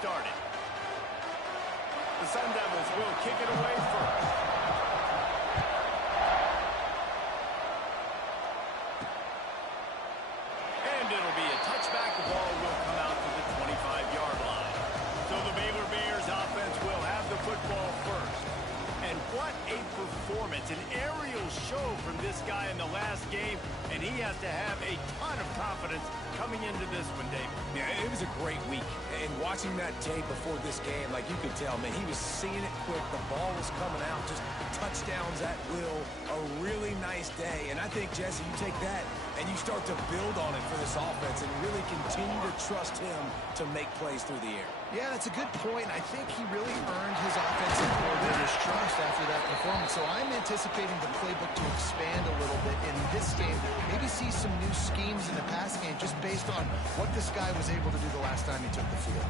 Started. The Sun Devils will kick it away first. And it'll be a touchback. The ball will come out to the 25-yard line. So the Baylor Bears offense will have the football first. And what a performance, an aerial show from this guy in the last game, and he has to have a ton of confidence coming into this one, David. Yeah, it was a great week. And watching that tape before this game, like you could tell, man, he was seeing it quick. The ball was coming out, just touchdowns at will. A really nice day. And I think, Jesse, you take that and you start to build on it for this offense and really continue to trust him to make plays through the air. Yeah, that's a good point. I think he really earned his offensive coordinator's trust after that performance. So I'm anticipating the playbook to expand a little bit in this game. Maybe see some new schemes in the pass game just based on what this guy was able to do the last time he took the field.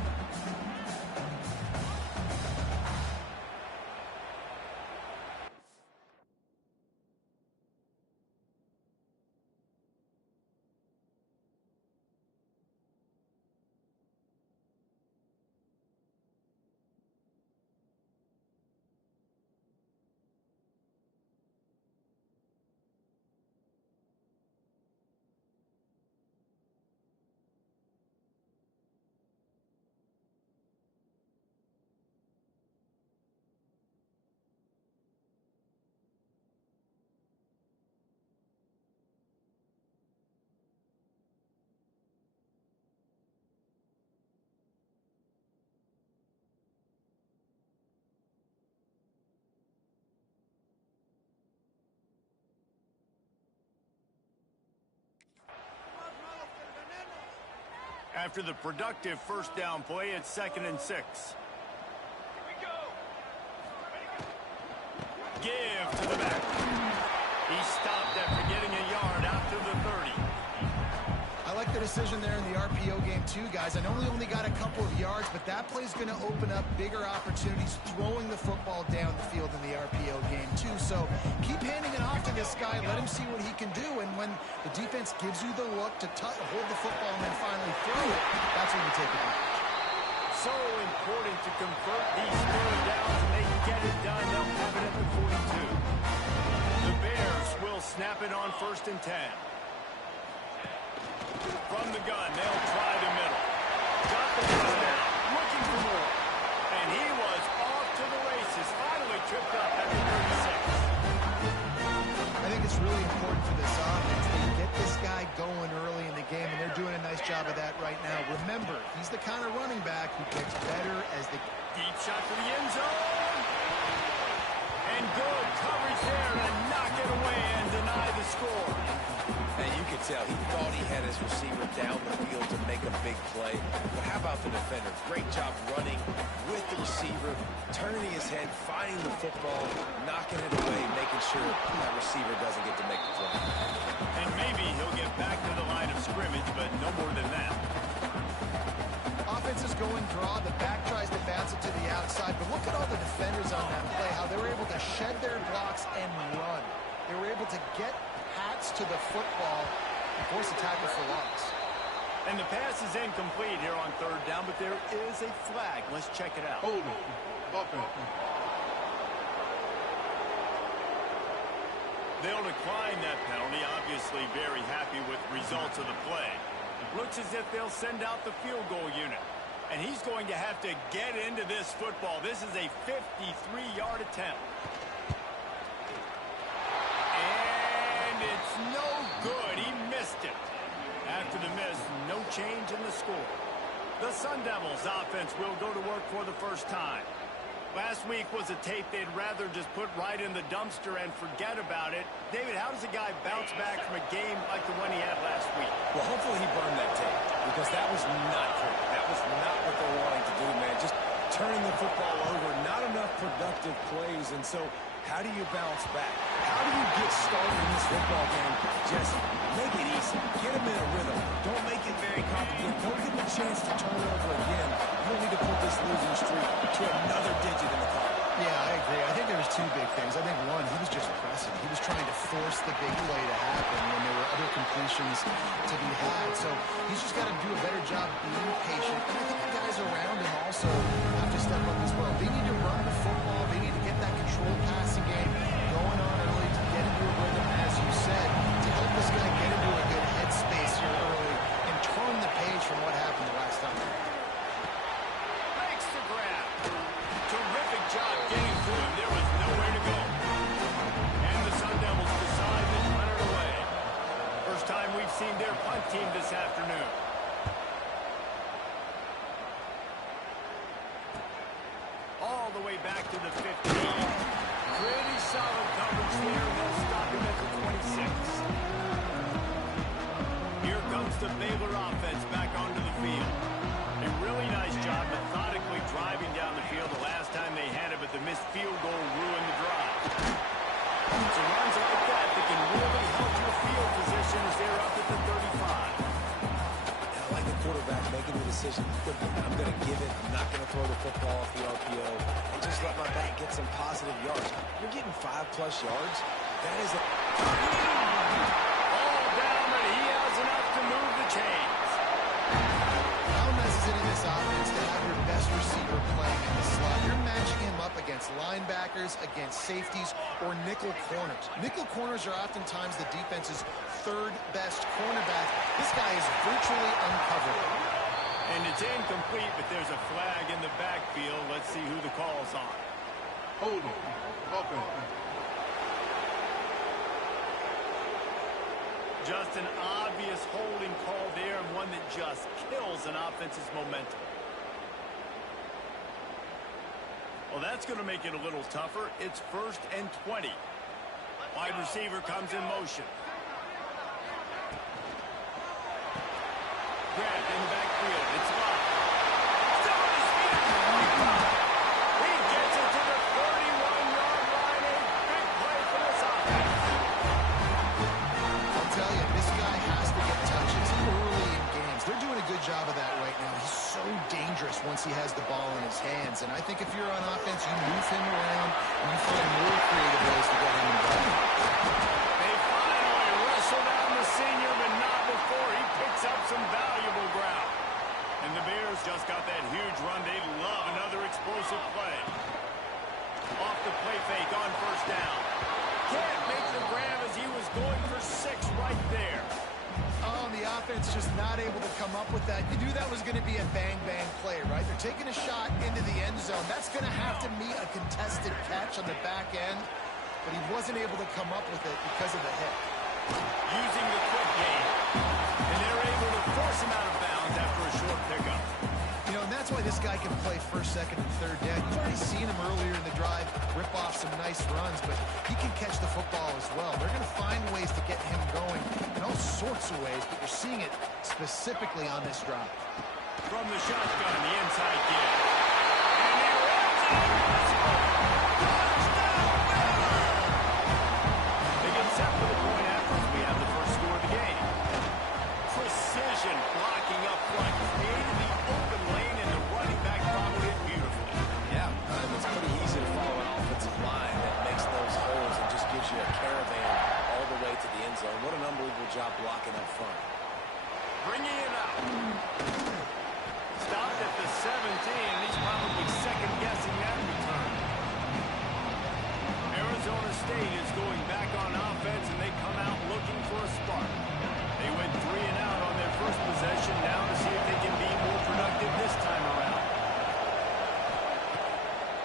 After the productive first down play, it's 2nd and 6. Here we go. Give to the back. He stopped after getting a yard out to the 30. I like the decision there in the RPO game too, guys. I know we only got a couple of yards, but that play's going to open up bigger opportunities throwing the football down the field in the RPO game too. So keep handing it off to this guy. Let him see what he can do. And when the defense gives you the look to hold the football and then finally throw it, that's when you take advantage. So important to convert these third downs, and they can get it done. They'll have it at the 42. The Bears will snap it on 1st and 10. From the gun, they'll try the middle. Got the touchdown, looking for more. And he was off to the races, finally tripped up at the 36. I think it's really important for this offense that you get this guy going early in the game, and they're doing a nice job of that right now. Remember, he's the kind of running back who gets better as the... Deep shot to the end zone. And good coverage there to knock it away and deny the score. And you could tell he thought he had his receiver down the field to make a big play. But how about the defender? Great job running with the receiver, turning his head, finding the football, knocking it away, making sure that receiver doesn't get to make the play. And maybe he'll get back to the line of scrimmage, but no more than that. Offense is going draw. The back tries to bounce it to the outside. But look at all the defenders on that play, how they were able to shed their blocks and run. They were able to get hats to the football and force a tackle for loss. And the pass is incomplete here on third down, but there is a flag. Let's check it out. Hold on. Offense. They'll decline that penalty. Obviously very happy with the results of the play. Looks as if they'll send out the field goal unit. And he's going to have to get into this football. This is a 53-yard attempt. And it's no good. He missed it. After the miss, no change in the score. The Sun Devils offense will go to work for the first time. Last week was a tape they'd rather just put right in the dumpster and forget about it. David, how does a guy bounce back from a game like the one he had last week? Well, hopefully he burned that tape because that was not good. That was not what they're wanting to do, man. Just turning the football over, not enough productive plays. And so how do you bounce back? How do you get started in this football game? Jesse, make it easy. Get him in a rhythm. Don't make it very complicated. Don't give him a chance to turn it over again. You don't need to put this losing streak to another digit in the car. Yeah, I agree. I think there was two big things. I think, one, he was just pressing. He was trying to force the big play to happen when there were other completions to be had. So he's just got to do a better job being patient. And I think the guys around him also have to step up as well. They need to run the football. They need to get that controlled passing game going on early to get into a rhythm, as you said, to help this guy get into a good headspace here early and turn the page from what happened the last time. Makes the grab. Terrific job getting to him. There was nowhere to go. And the Sun Devils decide to run it away. First time we've seen their punt team this afternoon. All the way back to the 15. Pretty solid coverage there. They'll stop him at the 26. Here comes the Baylor offense back onto the field. A really nice job methodically driving down the field the last time they had it, but the missed field goal ruined the drive. So runs like that can really help your field position as they're up at the 35. I like the quarterback making the decision quickly. I'm going to give it. I'm not going to throw the football off the RPO and just let my back get some positive yards. You're getting 5+ yards. That is a... All down, but he has enough to move the chains. How nice is it in this offense to have your best receiver playing in the slot? You're matching him up against linebackers, against safeties, or nickel corners. Nickel corners are oftentimes the defense's third best cornerback. This guy is virtually uncoverable. And it's incomplete, but there's a flag in the backfield. Let's see who the call's on. Hold on. Offense. Just an obvious holding call there, and one that just kills an offense's momentum. Well, that's going to make it a little tougher. It's 1st and 20. Wide receiver comes in motion. Grabbed in the backfield. It's locked. Still on his feet. He gets it to the 31-yard line. A big play for this offense. I'll tell you, this guy has to get touches early in games. They're doing a good job of that right now. He's so dangerous once he has the ball in his hands. And I think if you're on offense, you move him around and you find more creative ways to get him involved. They finally wrestle down the senior, but not before he picks up some valuable ground. And the Bears just got that huge run. They love another explosive play. Off the play fake on 1st down. Can't make the grab as he was going for 6 right there. Oh, the offense just not able to come up with that. You knew that was going to be a bang-bang play, right? They're taking a shot into the end zone. That's going to have to meet a contested catch on the back end, but he wasn't able to come up with it because of the hit. Using the quick game, and they're able to force him out of bounds after a short pickup. You know, and that's why this guy can play 1st, 2nd, and 3rd down. You've already seen him earlier in the drive rip off some nice runs, but he can catch the football as well. They're going to find ways to get him going in all sorts of ways, but you're seeing it specifically on this drive. From the shotgun, the inside give. And he runs it. Touchdown, Baylor! They get set for the point after we have the first score of the game. Precision blocking up front. Created the open lane, and the running back followed it beautifully. Yeah, it's pretty easy to follow an offensive line that makes those holes and just gives you a caravan all the way to the end zone. What a number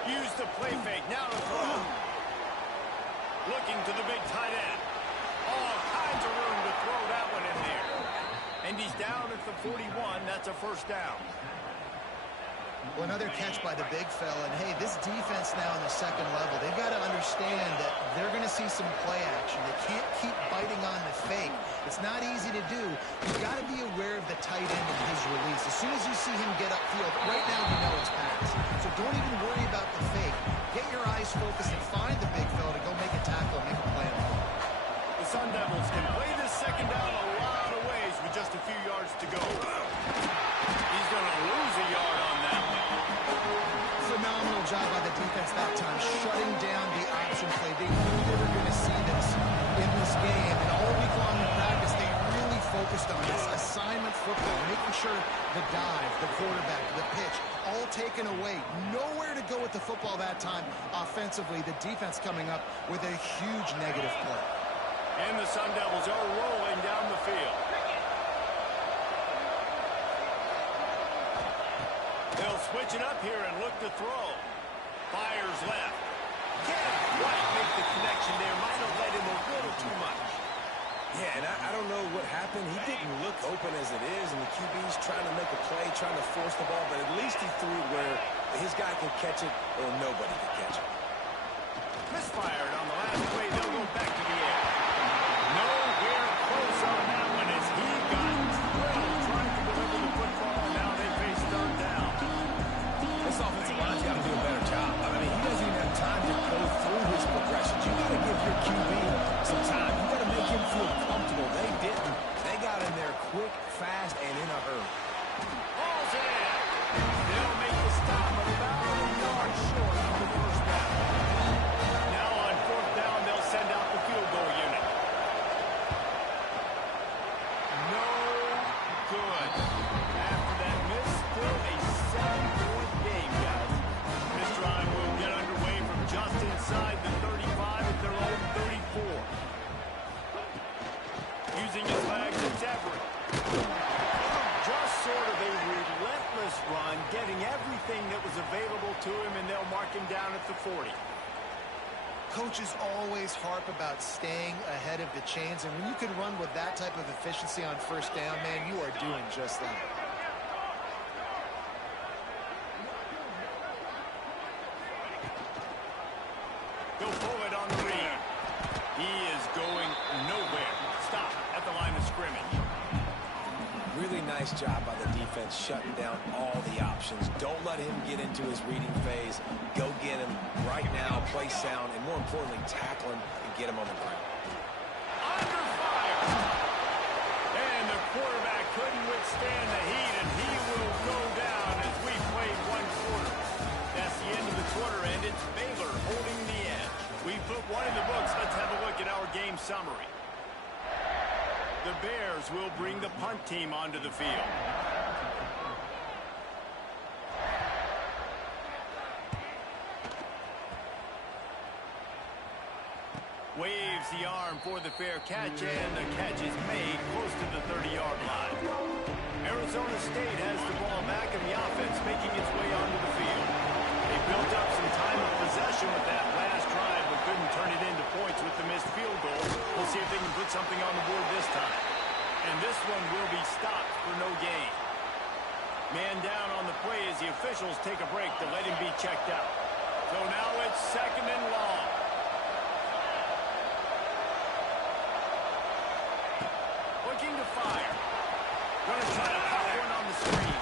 Use the play fake. Now to throw. Looking to the big tight end. All kinds of room to throw that one in there. And he's down at the 41. That's a first down. Well, another catch by the big fella. And, hey, this defense now in the second level, they've got to understand that they're going to see some play action. They can't keep biting on the fake. It's not easy to do. You've got to be aware of the tight end and his release. As soon as you see him get upfield, right now you know it's pass. So don't even worry about the fake. Get your eyes focused and find the big fella to go make a tackle and make a play on the ball. The Sun Devils can play this second down a lot of ways with just a few yards to go. He's going to lose a yard on that one. Phenomenal job by the defense that time, shutting down the option play. They knew they were going to see this in this game, and all week long in practice, they really focused on this assignment football, making sure the dive, the quarterback, the pitch, all taken away. Nowhere to go with the football that time offensively. The defense coming up with a huge negative play. And the Sun Devils are rolling down the field. They'll switch it up here and look to throw. Fires left. Can't quite make the connection there. Might have led him a little too much. Yeah, and I don't know what happened. He didn't look open as it is, and the QB's trying to make a play, trying to force the ball, but at least he threw it where his guy could catch it or nobody could catch it. Misfired on the last play. They'll go back to the air. Nowhere close on that one as he got drilled trying to deliver the football, and now they face third down. This offensive line's got to do a better job. I mean, he doesn't even have time to go through his progressions. You got to give your QB some time. You got to make him feel comfortable. They didn't. They got in there quick, fast, and in a hurry. Ball's in. They'll make the stop about a yard short of the first down. Now on fourth down, they'll send out the field goal unit. No good. After that miss, still a 7-point game, guys. This drive will get underway from just inside the 35 at their own 34. Using his legs, it's Everett. Just sort of a relentless run, getting everything that was available to him, and they'll mark him down at the 40. Coaches always harp about staying ahead of the chains, and when you can run with that type of efficiency on first down, man, you are doing just that. He'll pull it on the read. He is going nowhere. Stop at the line of scrimmage. Really nice job by the defense shutting down all the options. Don't let him get into his reading phase. Go get him right now, play sound, and more importantly, tackle him and get him on the ground. Under fire. And the quarterback couldn't withstand the heat, and he will go down as we played one quarter. That's the end of the quarter, and it's Baylor holding the edge. We put one in the books. Let's have a look at our game summary. The Bears will bring the punt team onto the field. Waves the arm for the fair catch, and the catch is made close to the 30-yard line. Arizona State has the ball back, and the offense making its way onto the field. They built up some time of possession with that last drive, but couldn't turn it into points with the missed field goal. We'll see if they can put something on the board this time. And this one will be stopped for no gain. Man down on the play as the officials take a break to let him be checked out. So now it's second and long. Looking to fire. Going to try to pop one on the screen.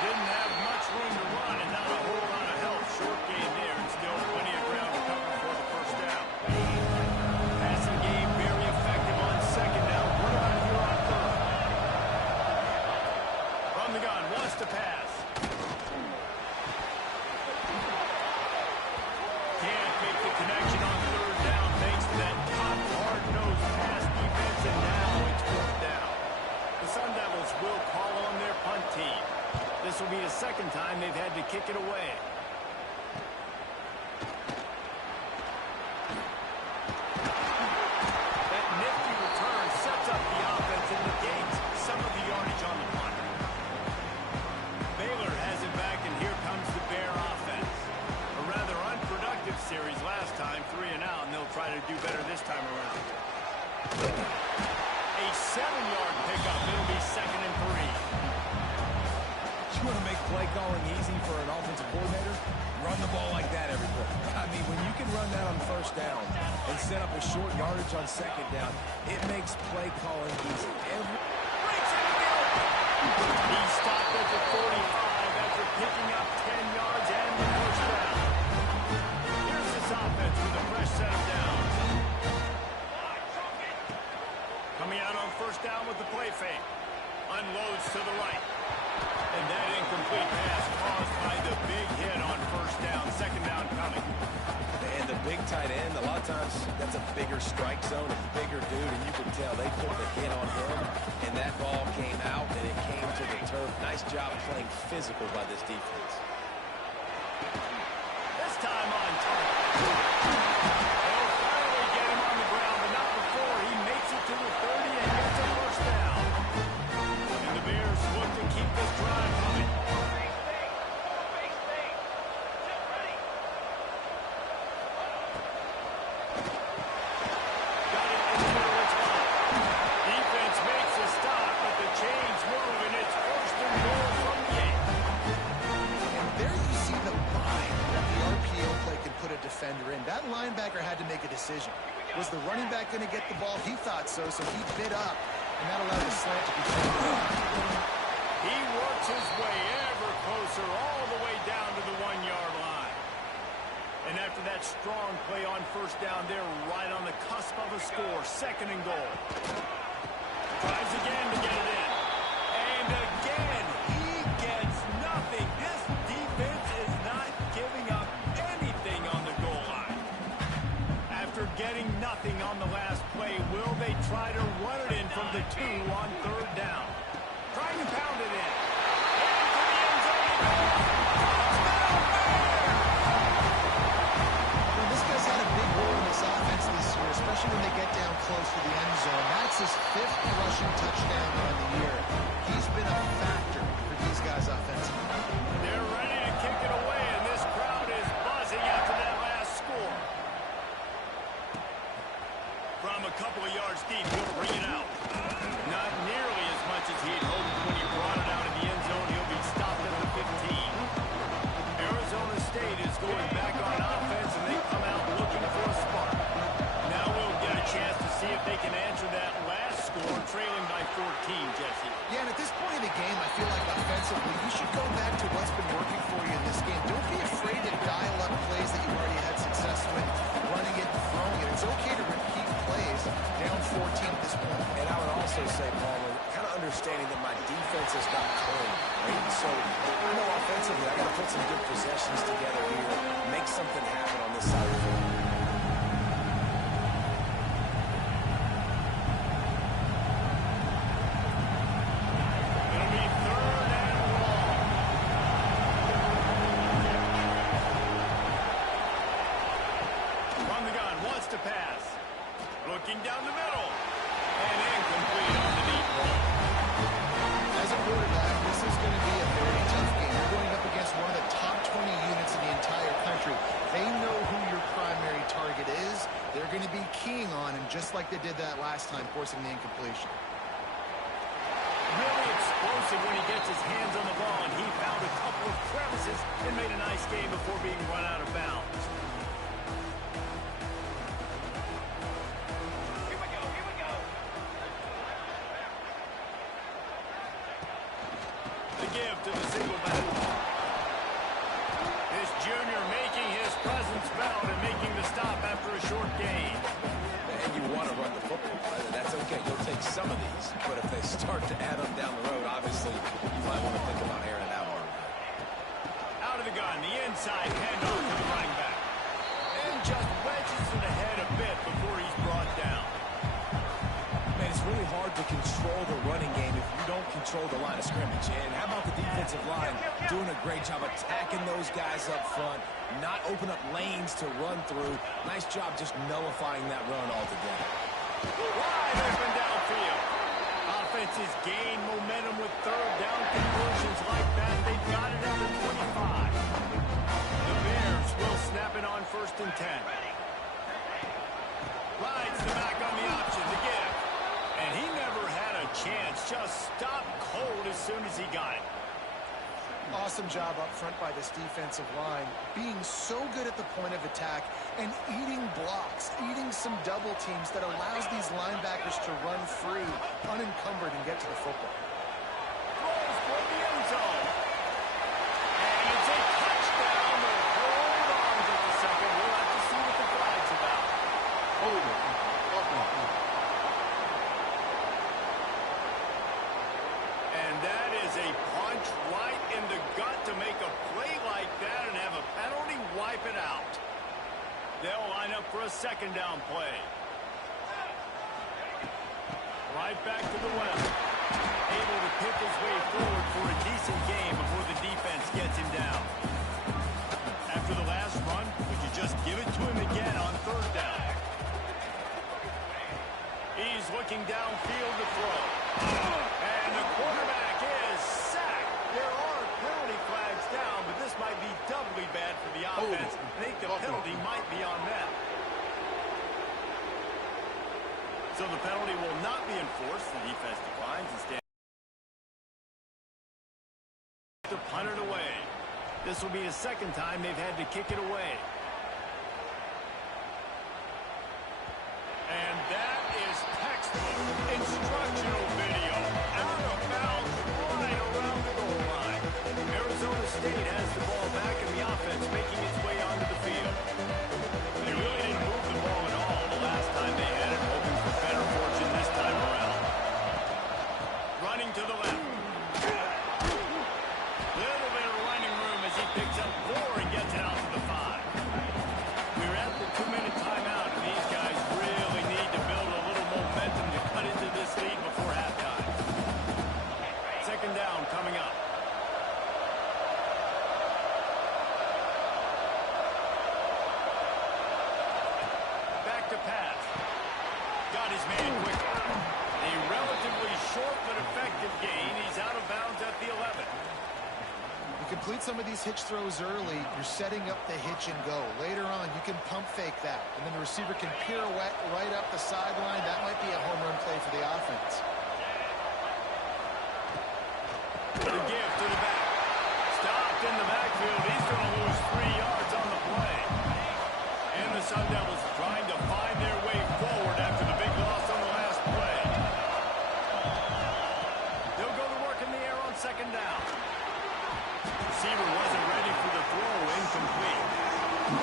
Didn't have much room to run and not a whole lot of help. Short gain there and still plenty of ground to cover for the first down. Passing game very effective on second down. What about here on third? From the gun, wants to pass. Can't make the connection on third down thanks to that top hard-nosed pass defense, and now it's fourth down. The Sun Devils will call on their punt team. This will be the second time they've had to kick it away. That nifty return sets up the offense and negates some of the yardage on the punt. Baylor has it back, and here comes the Bear offense. A A 7-yard pickup. It'll be 2nd and 3. You want to make play calling easy for an offensive coordinator? Run the ball like that every play. I mean, when you can run that on 1st down and set up a short yardage on 2nd down, it makes play calling easy. He stopped at the 45 after picking up 10 yards and the 1st down. Here's this offense with a fresh set of downs. Coming out on 1st down with the play fake. Unloads to the right. And that incomplete pass caused by the big hit on 1st down. 2nd down coming. And the big tight end, a lot of times that's a bigger strike zone, a bigger dude, and you can tell they put the hit on him, and that ball came out, and it came to the turf. Nice job playing physical by this defense. This time on target. They'll finally get him on the ground, but not before he makes it to the 30 and gets a 1st down. And the Bears look to keep this drive coming. Defender in. That linebacker had to make a decision. Was the running back going to get the ball? He thought so, so he bit up, and that allowed the slant to be taken. He works his way ever closer all the way down to the 1-yard line. And after that strong play on 1st down, they're right on the cusp of a score. 2nd and goal. Tries again to get it in. And again, he gets nothing. This defense is not giving up anything on the goal line. After getting nothing on the last play, will they try to run it in from the 2 on 3rd down? Trying to pound it in. Into the end zone it goes. Touchdown Bears! Well, this guy's had a big role in this offense this year, especially when they get down close to the end zone. That's his 5th rushing touchdown on the year. He's been a factor for these guys offensively. They're ready to kick it away, and this crowd is buzzing after that last score. From a couple of yards deep, he'll bring it out. Not nearly as much as he'd hoped when he brought it out in the end zone. He'll be stopped at the 15. Arizona State is going back on offense, and they come out looking for a spark. Now we'll get a chance to see if they can answer that last score, trailing by 14, Jesse. Yeah, and at this point in the game, I feel like offensively, you should go back to what's been working for you in this game. Don't be afraid to dial up plays that you've already had success with, running it and throwing it. It's okay to repeat plays down 14 at this point. And I would also say, Paul, kind of understanding that my defense is not clean, right? So, I know offensively, I got to put some good possessions together here, make something happen on this side of the field. It'll be 3rd and long. From the gun, wants to pass. Looking down the middle. And incomplete on the deep ball. As a quarterback, this is going to be a very tough game. You're going up against one of the top 20 units in the entire country. They know who your primary target is. They're going to be keying on him, just like they did that last time, forcing the incompletion. Really explosive when he gets his hands on the ball, and he found a couple of crevices and made a nice game before being run out of bounds. Here we go, here we go. The give to the single back. This junior making his presence felt and making the stop after a short gain. And you want to run the football, that's okay. You'll take some of these, but if they start to add up down the road, obviously, you might want to think about airing it out. Out of the gun, the inside handoff to the running back. And just wedges it ahead a bit before he's brought down. Man, it's really hard to control the running game if you don't control the line of scrimmage. And how about the defensive line doing a great job attacking those guys up front, not open up lanes to run through. Nice job just nullifying that run altogether. Wide open downfield. Offenses gain momentum with 3rd down conversions like that. They've got it at the 25. The Bears will snap it on 1st and 10. Rides the back on the option. The give. soon as he got it. Awesome job up front by this defensive line, being so good at the point of attack and eating blocks, eating some double teams that allows these linebackers to run free, unencumbered, and get to the football. Throws for the end zone. And it's a touchdown. Hold on just a second. We'll have to see what the flag's about. Hold it. And that is a punch right in the gut to make a play like that and have a penalty wipe it out. They'll line up for a second down play. Right back to the left. Able to pick his way forward for a decent game before the defense gets him down. After the last run, would you just give it to him again on third down? He's looking downfield to throw. And the quarterback is sacked. There are penalty flags down, but this might be doubly bad for the offense. I think the penalty might be on them. So the penalty will not be enforced. The defense declines and stands to punt it away. This will be the second time they've had to kick it away. And that is textbook instructional video. Out of bounds right around the goal line. Arizona State has the ball back and the offense making its way onto the field. They really didn't move the ball at all the last time they had it, hoping for better fortune this time around. Running to the left. Little bit of running room as he picks up 4 and gets it out to the 5. We're at the 2-minute timeout, and these guys really need to build a little momentum to cut into this lead before halftime. Second down coming up. Back to pass. Got his man quickly. A relatively short but effective gain. He's out of bounds at the 11. You complete some of these hitch throws early, you're setting up the hitch and go. Later on, you can pump fake that, and then the receiver can pirouette right up the sideline. That might be a home run play for the offense. The give to the back. Stopped in the backfield. He's going to lose 3 yards on the play. And the Sun Devils trying to find their way forward after the big loss on the last play. They'll go to work in the air on second down. Receiver wasn't ready for the throw, incomplete.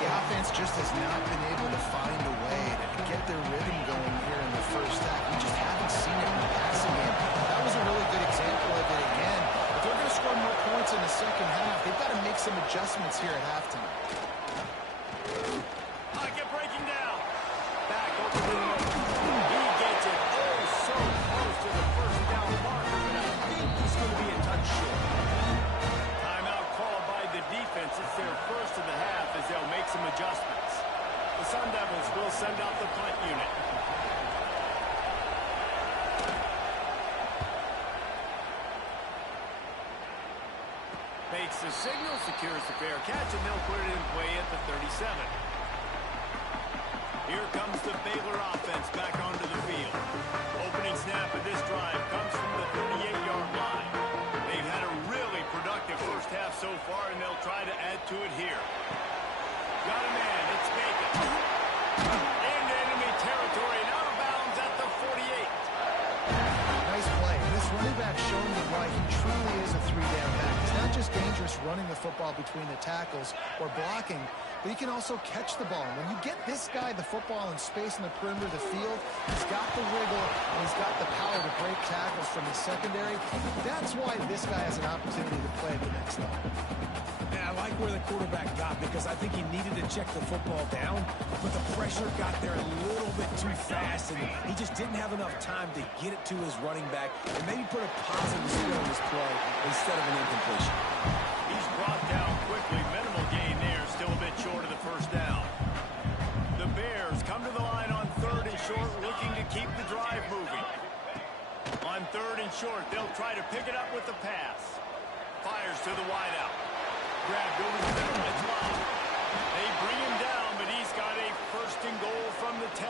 The offense just has not been able to find a way to get their rhythm going here in the first half. We just haven't seen it in the passing game. That was a really good example of it again. If they're going to score more points in the second half, they've got to make some adjustments here at halftime. Pocket breaking down. Back over the middle. He gets it so close to the first down marker, but I think he's going to be a touch short. Timeout called by the defense. It's their first of the half as they'll make some adjustments. The Sun Devils will send out the punt unit. Makes the signal, secures the fair catch, and they'll put it in play at the 37. Here comes the Baylor offense back onto the field. Opening snap of this drive comes from the 38-yard line. They've had a really productive first half so far, and they'll try to add to it here. Got a man, it's Bacon. Into enemy territory and out of bounds at the 48. Nice play. This running back showing you why he truly is a 3-down back. He's not just dangerous running the football between the tackles or blocking, but he can also catch the ball. When you get this guy the football in space in the perimeter of the field, he's got the wiggle and he's got the power to break tackles from the secondary. That's why this guy has an opportunity to play at the next level. Yeah, I like where the quarterback got because I think he needed to check the football down, but the pressure got there a little bit too fast, and he just didn't have enough time to get it to his running back and maybe put a positive spin on this play instead of an incompletion. He's brought down quickly. Minimal gain there. Still a bit short of the first down. The Bears come to the line on 3rd and short, looking to keep the drive moving. On 3rd and short, they'll try to pick it up with the pass. Fires to the wideout. Grabbed over the middle. It's Love. They bring him down, but he's got a 1st and goal from the 10.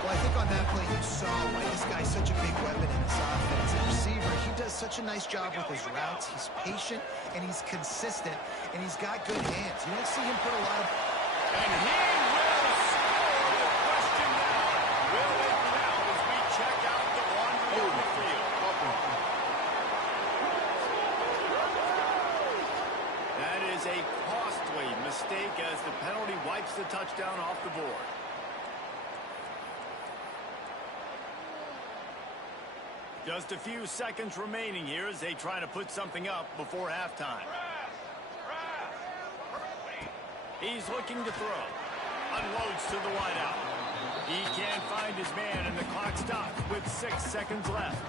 Well, I think on that play you saw why this this guy's such a big weapon in this offense. At receiver, he does such a nice job with his routes. He's patient, and he's consistent, and he's got good hands. You don't see him put a lot of... And he will score. The question now, will it count as we check out the laundry on the field? That is a costly mistake as the penalty wipes the touchdown off the board. Just a few seconds remaining here as they try to put something up before halftime. He's looking to throw. Unloads to the wideout. He can't find his man, and the clock stops with 6 seconds left.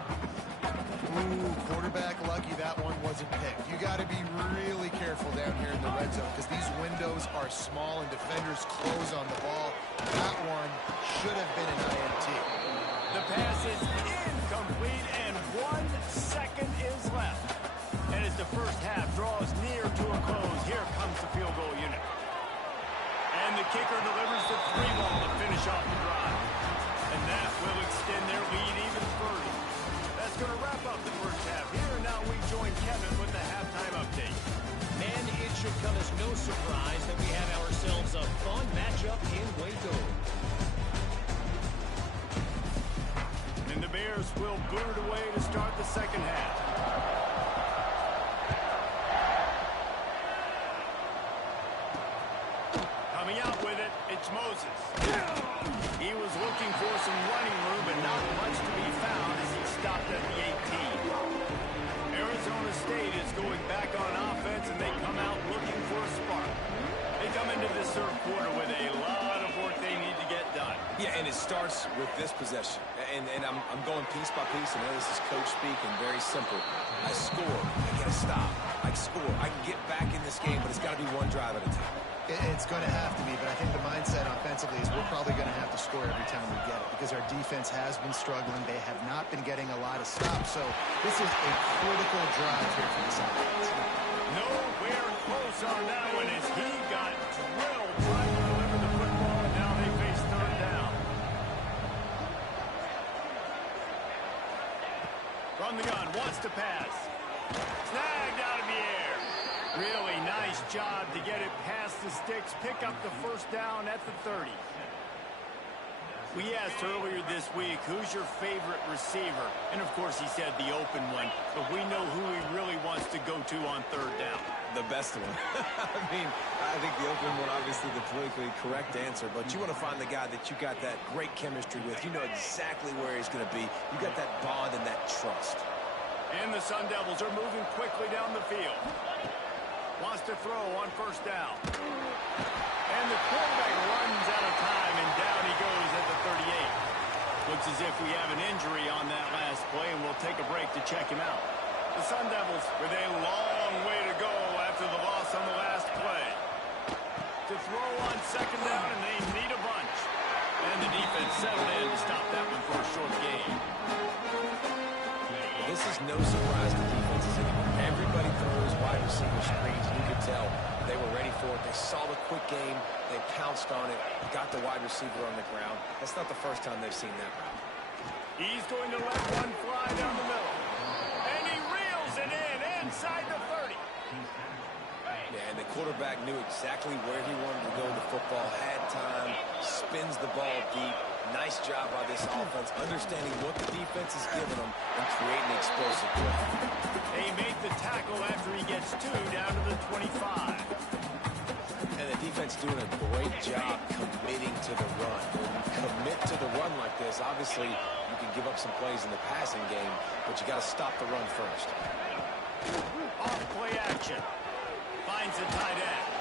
Ooh, quarterback lucky that one wasn't picked. You got to be really careful down here in the red zone because these windows are small and defenders close on the ball. That one should have been an INT. The pass is incomplete, and 1 second is left. And as the first half draws near to a close, here comes the field goal unit. And the kicker delivers the 3-ball to finish off the drive. And that will extend their lead even further. That's going to wrap up the first half here. And now we join Kevin with the halftime update. And it should come as no surprise that we have ourselves a fun matchup in Waco. And the Bears will boot it away to start the second half. Coming out with it, it's Moses. He was looking for some running room, but not much to be found as he stopped at the 18. Arizona State is going back on offense, and they come out looking for a spark. They come into this third quarter with a lot of work they need to get done. Yeah, and it starts with this possession. And I'm going piece by piece, and this is coach speak, and very simple. I score. I get a stop. I score. I can get back in this game, but it's got to be one drive at a time. It's going to have to be, but I think the mindset offensively is we're probably going to have to score every time we get it because our defense has been struggling. They have not been getting a lot of stops, so this is a critical drive here for this offense. Nowhere close on that one as he got drilled trying to deliver the football, and now they face third down. From the gun, wants to pass. Snagged out of the air. Really nice job to get it past the sticks, pick up the first down at the 30. We asked earlier this week, who's your favorite receiver? And, of course, he said the open one, but we know who he really wants to go to on third down. The best one. I think the open one, obviously the politically correct answer, but you want to find the guy that you got that great chemistry with. You know exactly where he's going to be. You got that bond and that trust. And the Sun Devils are moving quickly down the field. Wants to throw on first down. And the quarterback runs out of time, and down he goes at the 38. Looks as if we have an injury on that last play, and we'll take a break to check him out. The Sun Devils with a long way to go after the loss on the last play. To throw on second down, and they need a bunch. And the defense settled in to stop that one for a short gain. This is no surprise to defenses anymore. Everybody throws wide receiver screens, and you could tell they were ready for it. They saw the quick game. They pounced on it, got the wide receiver on the ground. That's not the first time they've seen that route. He's going to let one fly down the middle. And he reels it in inside the 30. Yeah, and the quarterback knew exactly where he wanted to go with the football, had time, spins the ball deep. Nice job by this offense, understanding what the defense is giving them and creating explosive play. They make the tackle after he gets 2 down to the 25. And the defense doing a great job committing to the run. When you commit to the run like this, obviously you can give up some plays in the passing game, but you got to stop the run first. Off play action. Finds the tight end.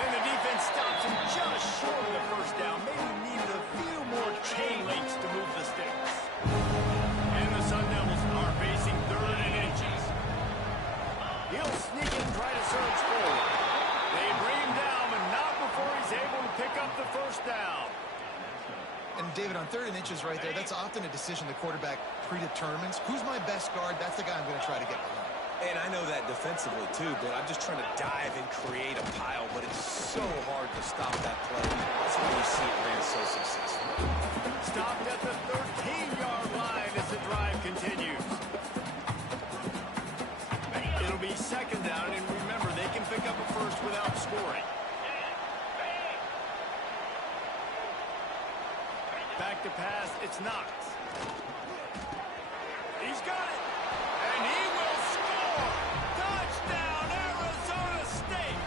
And the defense stops him just short of the first down. Maybe needed a few more chain links to move the sticks. And the Sun Devils are facing third and inches. He'll sneak and try to surge forward. They bring him down, but not before he's able to pick up the first down. And, David, on third and inches right there, that's often a decision the quarterback predetermines. Who's my best guard? That's the guy I'm going to try to get behind. And I know that defensively, too, but I'm just trying to dive and create a pile, but it's so hard to stop that play. That's why you see it ran so successful. Stopped at the 13-yard line as the drive continues. It'll be second down, and remember, they can pick up a first without scoring. Back to pass, it's Knox. He's got it, and he will score! Touchdown, Arizona State!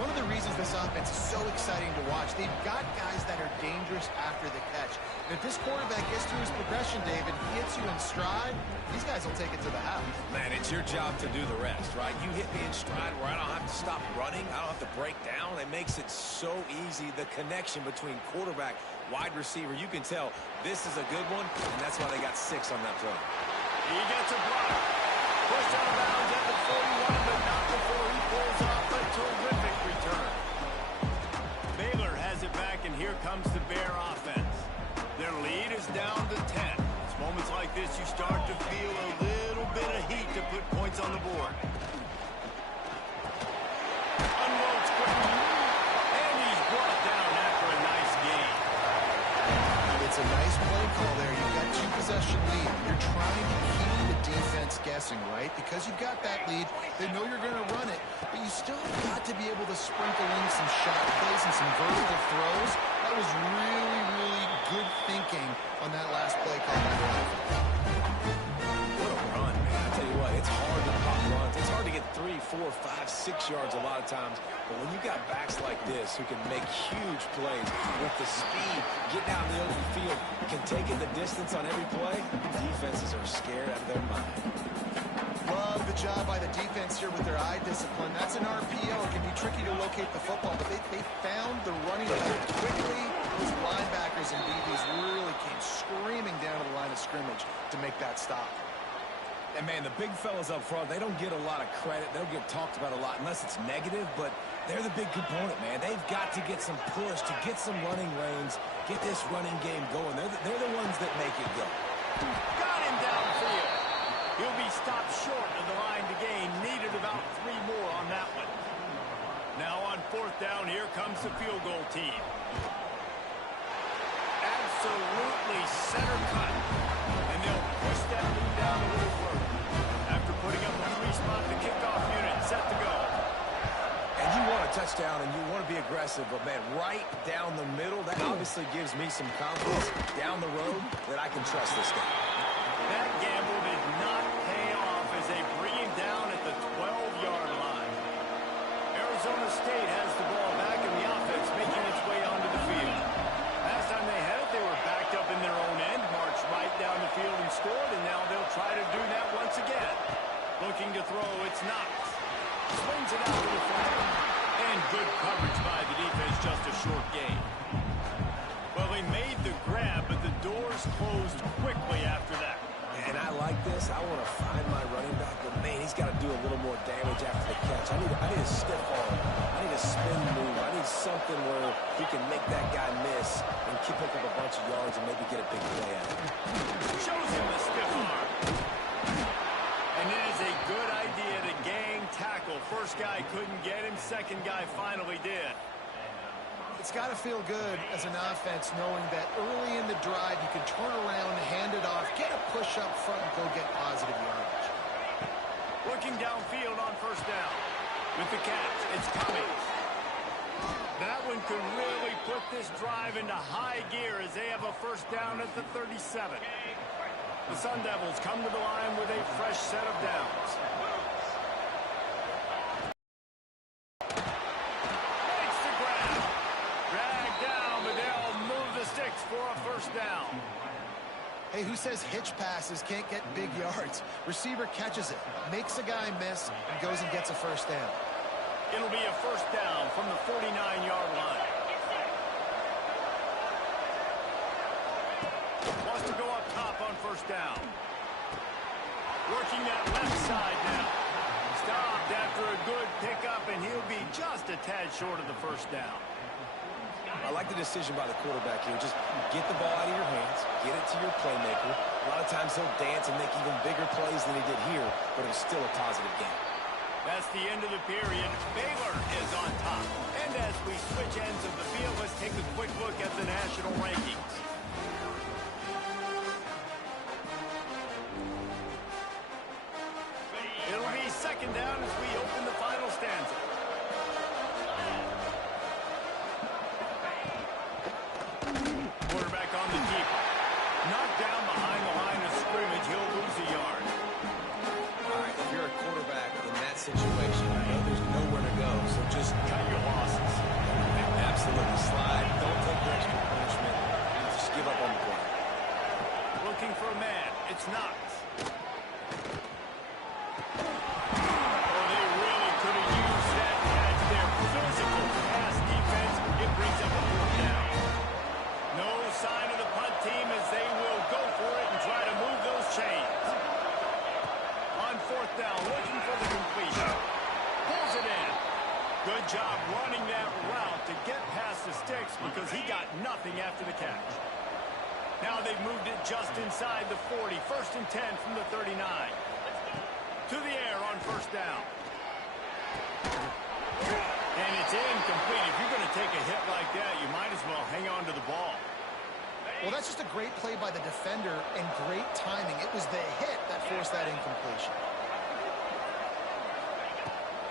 One of the reasons this offense is so exciting to watch, they've got guys that are dangerous after the catch. And if this quarterback gets to his progression, David, hits you in stride, these guys will take it to the house. Man, it's your job to do the rest, right? You hit me in stride where I don't have to stop running. I don't have to break down. It makes it so easy. The connection between quarterback, wide receiver, you can tell this is a good one, and that's why they got 6 on that play. He gets a block. Pushed out of bounds at the 41, but not before he pulls off a terrific return. Baylor has it back, and here comes the Bear offense. Their lead is down to 10. It's moments like this you start to feel a little bit of heat to put points on the board. Unloads quickly, and he's brought down after a nice gain. It's a nice play call there. You've got 2-possession lead. You're trying to keep the defense guessing, right? Because you've got that lead, they know you're going to run it, but you still got to be able to sprinkle in some shot plays and some vertical throws. That was really, really good thinking on that last play call by the offense. What a run, man. I tell you what, it's hard to pop runs. It's hard to get 3, 4, 5, 6 yards a lot of times. But when you got backs like this who can make huge plays with the speed, getting out in the open field, can take it the distance on every play, defenses are scared out of their mind. Love the job by the defense here with their eye discipline. That's an RPO. It can be tricky to locate the football, but they found the running back quickly. Those linebackers and DBs really came screaming down to the line of scrimmage to make that stop. And, man, the big fellas up front, they don't get a lot of credit. They don't get talked about a lot unless it's negative, but they're the big component, man. They've got to get some push, to get some running lanes, get this running game going. They're the ones that make it go. Got him downfield. He'll be stopped short of the line to gain. Needed about 3 more on that one. Now on 4th down, here comes the field goal team. Absolutely center cut. And they'll push that lead down a little further. After putting up the 3-spot, the kickoff unit set to go. And you want a touchdown and you want to be aggressive, but, man, right down the middle, that obviously gives me some confidence down the road that I can trust this guy. That gamble did not pay off as they bring him down at the 12-yard line. Arizona State has the ball back in the offense, making its way onto the field. Last time they had it, they were backed up in their own end, marched right down the field and scored, and now they'll try to do that once again. Looking to throw, it's Knox. Swings it out to the front. And good coverage by the defense, just a short gain. Well, they made the grab, but the doors closed quickly after that. And I like this. I want to find my running back, but, man, he's got to do a little more damage after the catch. I need a stiff arm. I need a spin move. I need something where he can make that guy miss and pick up a bunch of yards and maybe get a big play out of it. Shows him the stiff arm. And it is a good idea to gang tackle. First guy couldn't get him. Second guy finally did. It's got to feel good as an offense knowing that early in the drive you can turn around, hand it off, get a push up front, and go get positive yardage. Looking downfield on 1st down. With the catch, it's Cummings. That one could really put this drive into high gear as they have a 1st down at the 37. The Sun Devils come to the line with a fresh set of downs. Makes the grab. Dragged down, but they'll move the sticks for a 1st down. Hey, who says hitch passes can't get big yards? Receiver catches it, makes a guy miss, and goes and gets a 1st down. It'll be a 1st down from the 49-yard line. Wants to go up top on 1st down. Working that left side now. Stopped after a good pickup, and he'll be just a tad short of the 1st down. I like the decision by the quarterback here. Just get the ball out of your hands, get it to your playmaker. A lot of times he'll dance and make even bigger plays than he did here, but it was still a positive game. That's the end of the period. Baylor is on top. And as we switch ends of the field, let's take a quick look at the national rankings. It'll be second down as we open the final stanza. Quarterback on the keeper. Knocked down behind the line of scrimmage. He'll lose a yard. All right, if you're a quarterback in that situation, you know there's nowhere to go, so just Cut your losses. absolutely slide. Don't take the extra punishment. Just give up on the play. Looking for a man. It's Knox. Good job running that route to get past the sticks because he got nothing after the catch. Now they've moved it just inside the 40. First and 10 from the 39. To the air on first down. And it's incomplete. If you're going to take a hit like that, you might as well hang on to the ball. Well, that's just a great play by the defender and great timing. It was the hit that forced that incompletion.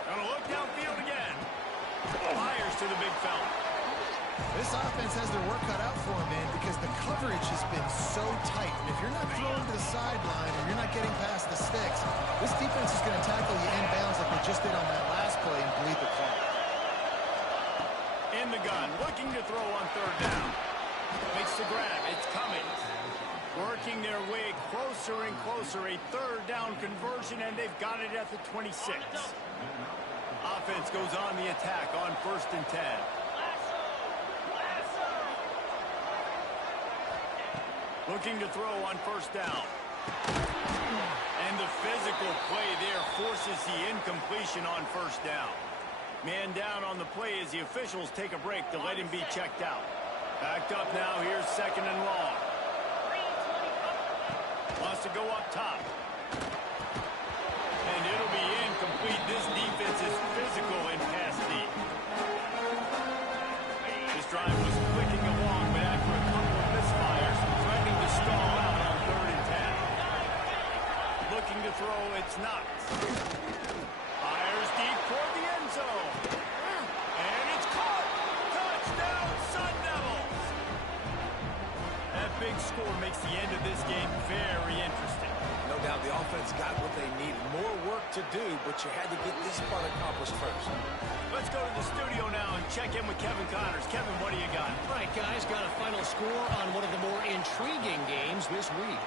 Gonna look downfield again. Fires to the big fella. This offense has their work cut out for them, man, because the coverage has been so tight. And if you're not throwing to the sideline or you're not getting past the sticks, this defense is going to tackle you inbounds like they just did on that last play and bleed the clock. In the gun, looking to throw on third down. Makes the grab. It's coming. Working their way closer and closer. A third down conversion, and they've got it at the 26. Offense goes on the attack on first and 10. Looking to throw on first down. And the physical play there forces the incompletion on first down. Man down on the play as the officials take a break to let him be checked out. Backed up now. Here's second and long. Wants to go up top. And it'll be incomplete. This defense is physical and pass deep. This drive was clicking along, but after a couple of misfires, threatening to stall out on third and 10. Looking to throw, it's Knox. Fires deep toward the end zone. And it's caught. Touchdown, Sun Devils. That big score makes the end of this game very interesting. No doubt the offense got what they needed. More work to do, but you had to get this part accomplished first. Let's go to the studio now and check in with Kevin Connors. Kevin, what do you got? All right, guys, got a final score on one of the more intriguing games this week.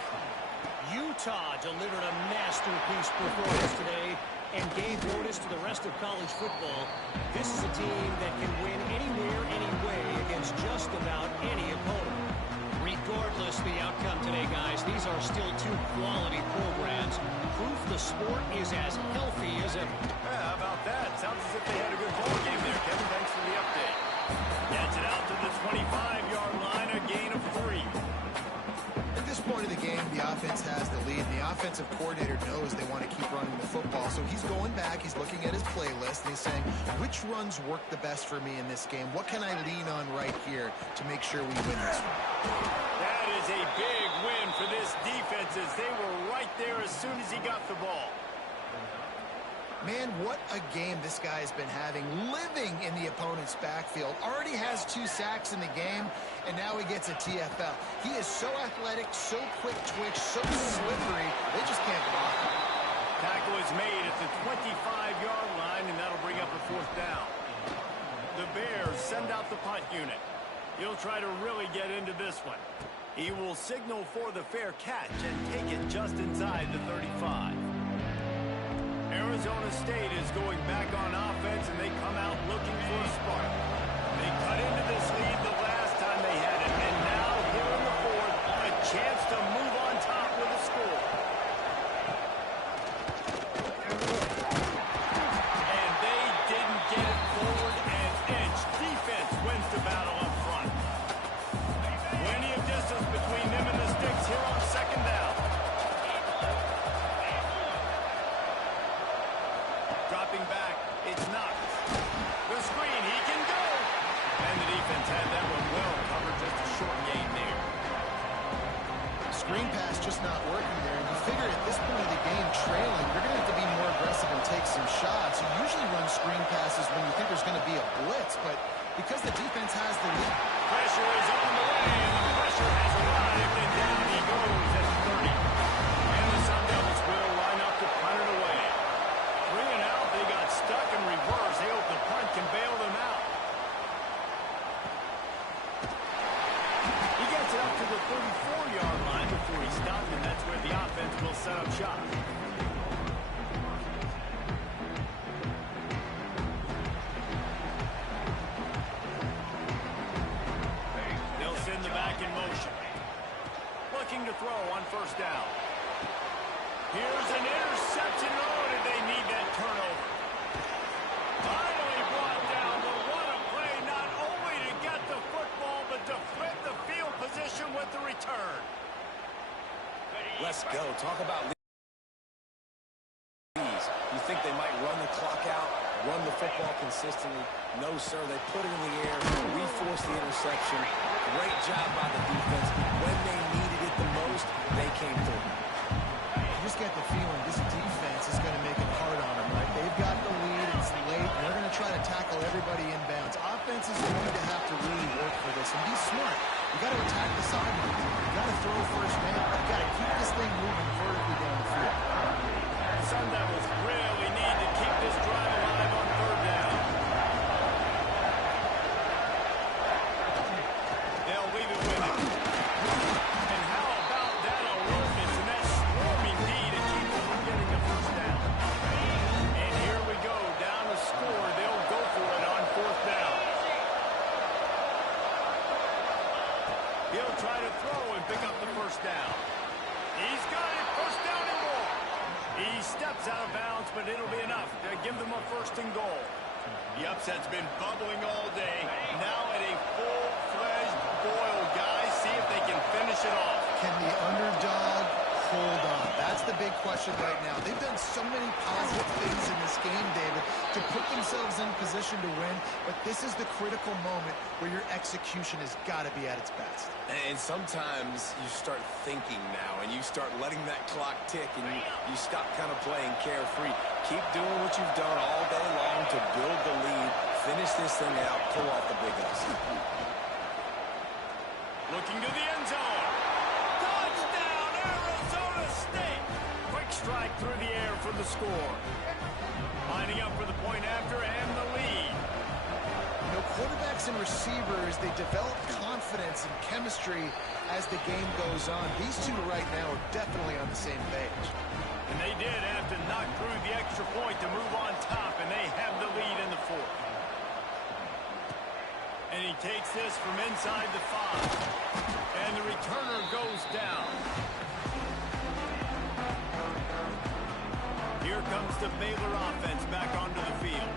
Utah delivered a masterpiece performance today and gave notice to the rest of college football. This is a team that can win anywhere, any way against just about any opponent. Regardless the outcome today, guys, these are still two quality programs. Proof the sport is as healthy as ever. Yeah, how about that? Sounds as if they had a good ball game there, Kevin. Thanks for the update. Gets it out to the 25-yard line, a gain of 3. At this point of the game, the offense has the lead, and the offensive coordinator knows they want to keep running the football. So he's going back, he's looking at his playlist, and he's saying, which runs work the best for me in this game? What can I lean on right here to make sure we win this one? That is a big win for this defense as they were right there as soon as he got the ball. Man, what a game this guy has been having, living in the opponent's backfield. Already has 2 sacks in the game, and now he gets a TFL. He is so athletic, so quick twitch, so slippery, they just can't block him. Tackle is made at the 25-yard line, and that'll bring up a fourth down. The Bears send out the punt unit. He'll try to really get into this one. He will signal for the fair catch and take it just inside the 35. Arizona State is going back on offense, and they come out looking for a spark. They cut into this lead the last time they had it, and now here in the fourth, a chance to move on top with a score. And they didn't get it forward an inch. Defense wins the battle up front. defense had that one well covered, just a short gain there. Screen pass just not working there. And you figure at this point of the game, trailing, you're going to have to be more aggressive and take some shots. You usually run screen passes when you think there's going to be a blitz, but because the defense has the lead. Pressure is on the way, and the pressure has arrived, and down he goes at 30. And the Sun Devils will line up to punt it away. 3 and out, they got stuck in reverse. They hope the punt can bail them out. He gets it up to the 34-yard line before he stopped, and that's where the offense will set up shop. They'll send the back in motion. Looking to throw on first down. Here's an interception. Oh, did they need that turnover? Finally brought down, but what a play, not only to get the football, but to flip the field position with the return. Let's go. Talk about leads. You think they might run the clock out, run the football consistently? No, sir. They put it in the air. We forced the interception. Great job by the defense. When they needed it the most, they came through. You just get the feeling this defense is going to make it hard on them, right? They've got the lead. It's late. And they're going to try to tackle everybody inbounds. Offense is going to have to really work for this and be smart. You got to attack the sideline. You got to throw first down. You got to keep this thing moving vertically down the field. The Sun Devils really need to keep this drive alive on third down. They'll leave it with him. And how about that alertness and that swarming D to keep them from getting the first down? And here we go, down the score. They'll go for it on fourth down. He'll try to throw and pick up the first down. He's got it, first down and more. He steps out of bounds, but it'll be enough to give them a first and goal. The upset's been bubbling all day. Now at a full-fledged boil, guys. See if they can finish it off. Can the underdog hold on? That's the big question right now. They've done so many positive things in this game, David, to put themselves in position to win, but this is the critical moment where your execution has got to be at its best. And sometimes you start thinking now, and you start letting that clock tick, and you stop kind of playing carefree. Keep doing what you've done all day long to build the lead, finish this thing out, pull off the big upset. Looking to the end zone. Touchdown, Arizona State. Quick strike through the air for the score. Lining up for the point after and the lead. You know, quarterbacks and receivers, they develop confidence and chemistry as the game goes on. These two right now are definitely on the same page. And they did have to knock through the extra point to move on top, and they have the lead in the fourth. And he takes this from inside the 5. And the returner goes down. Here comes the Baylor offense back onto the field.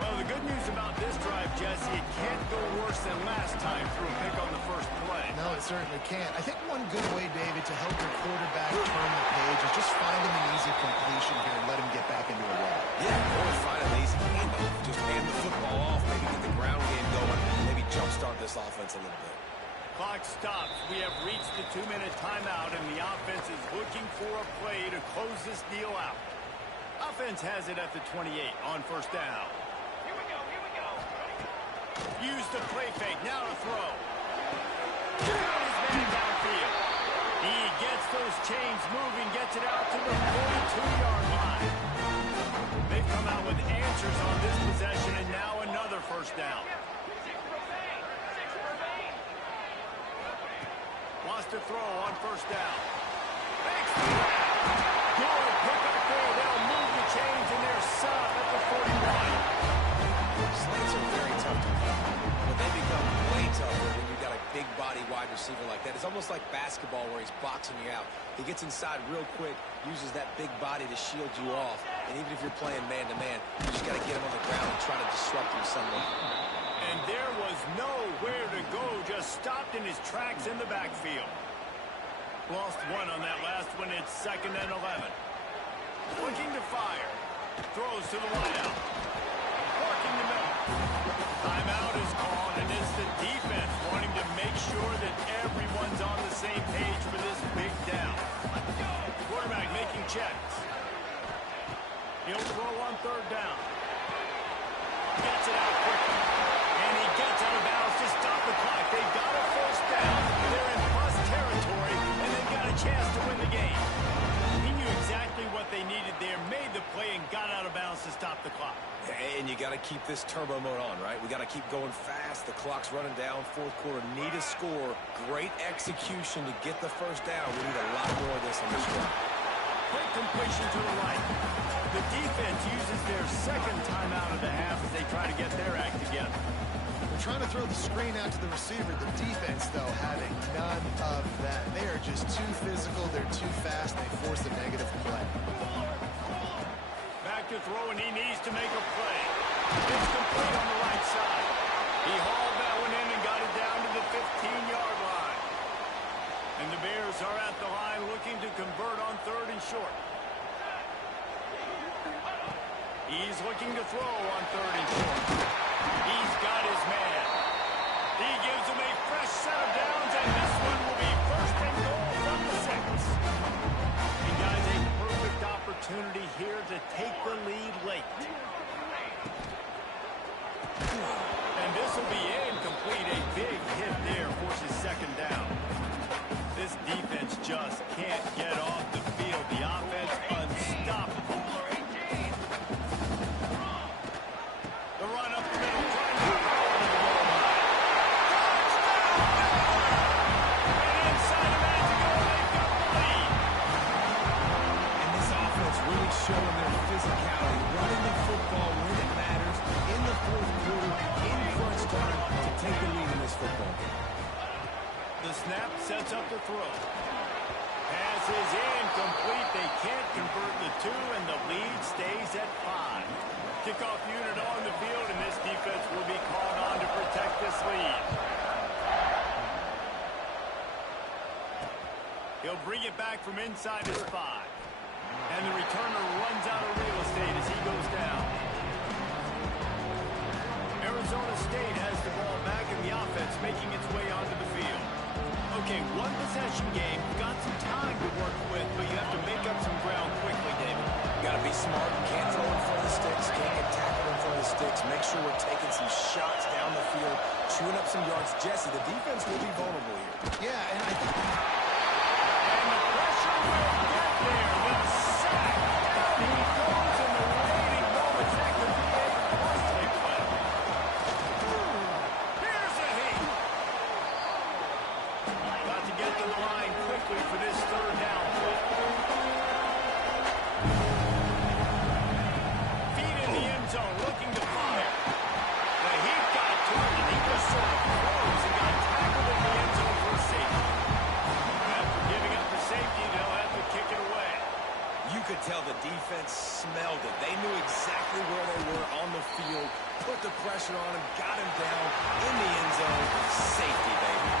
Well, the good news about this drive, Jesse, it can't go worse than last time through a pick on the first play. No, it certainly can't. I think one good way, David, to help your quarterback turn the page is just find him an easy completion here and let him get back into a run. Yeah, or find an easy handoff. Just hand the football off, maybe get the ground game going, maybe jumpstart this offense a little bit. Clock stops. We have reached the 2-minute timeout, and the offense is looking for a play to close this deal out. Offense has it at the 28 on first down. Here we go, here we go. Use the play fake, now to throw. His man downfield. He gets those chains moving, gets it out to the 42-yard line. They've come out with answers on this possession, and now another first down. 6 remain. 6 remain. Wants to throw on first down. Makes the grab. Good pick up there. They'll move the chains, and they're set up at the 41. Slants are very tough to play, but they become way tougher when you've got a big body wide receiver like that. It's almost like basketball where he's boxing you out. He gets inside real quick, uses that big body to shield you off, and even if you're playing man-to-man, you just got to get him on the ground and try to disrupt him somewhere. And there was nowhere to go, just stopped in his tracks in the backfield. Lost one on that last one. It's 2nd and 11. Looking to fire. Throws to the wideout. Parking the middle. Timeout is called, and the defense wanting to make sure that everyone's on the same page for this big down. Quarterback making checks. He'll throw on third down. Gets it out quickly. And he gets out of bounds to stop the clock. They've got a first down. They're in plus territory, and they've got a chance to win the game. He knew exactly what they needed there, made the play, and got out of bounds to stop the clock. And you got to keep this turbo mode on, right? We got to keep going fast. The clock's running down. Fourth quarter, need a score. Great execution to get the first down. We need a lot more of this on this drive. Quick completion to the right. The defense uses their second timeout of the half as they try to get their act together. They're trying to throw the screen out to the receiver. The defense, though, having none of that. They are just too physical. They're too fast. They force a negative play. Back to throw, and he needs to make a play. It's complete on the right side. He hauled that one in and got it down to the 15-yard line. And the Bears are at the line looking to convert on third and short. He's looking to throw on third and short. He's got his man. He gives him a fresh set of downs, and this one will be first and goal from the 6. And guys, a perfect opportunity here to take the lead late. And this will be incomplete. A big hit there forces second down. This defense just can't get off the field. The offense unstoppable. The run up the middle, trying to throw it to the goal line. And inside a minute to go, they've got the lead. And this offense really showing their physicality, running the football when it matters, in the fourth quarter, in crunch time, to take the lead in this football game. The snap sets up the throw. Pass is incomplete. They can't convert the 2, and the lead stays at 5. Kickoff unit on the field, and this defense will be called on to protect this lead. He'll bring it back from inside his 5. And the returner runs out of real estate as he goes down. Arizona State has the ball back, and the offense making its way onto the field. Okay, one possession game. Got some time to work with, but you have to make up some ground quickly, David. You got to be smart. Can't throw in front of the sticks. Can't get tackled in front of the sticks. Make sure we're taking some shots down the field, chewing up some yards. Jesse, the defense will be vulnerable here. Yeah, and I think... And the pressure will get there. The sack. Down he goes in the waiting moments. That could be a costly play. Here's a heat. Got to get to the line quickly for this third down play. Feet in the end zone, looking to fire. The heat got to him, and he just sort of froze and got tackled in the end zone for a safety. After giving up the safety, they'll have to kick it away. You could tell the defense smelled it. They knew exactly where they were on the field, put the pressure on him, got him down in the end zone. Safety, baby.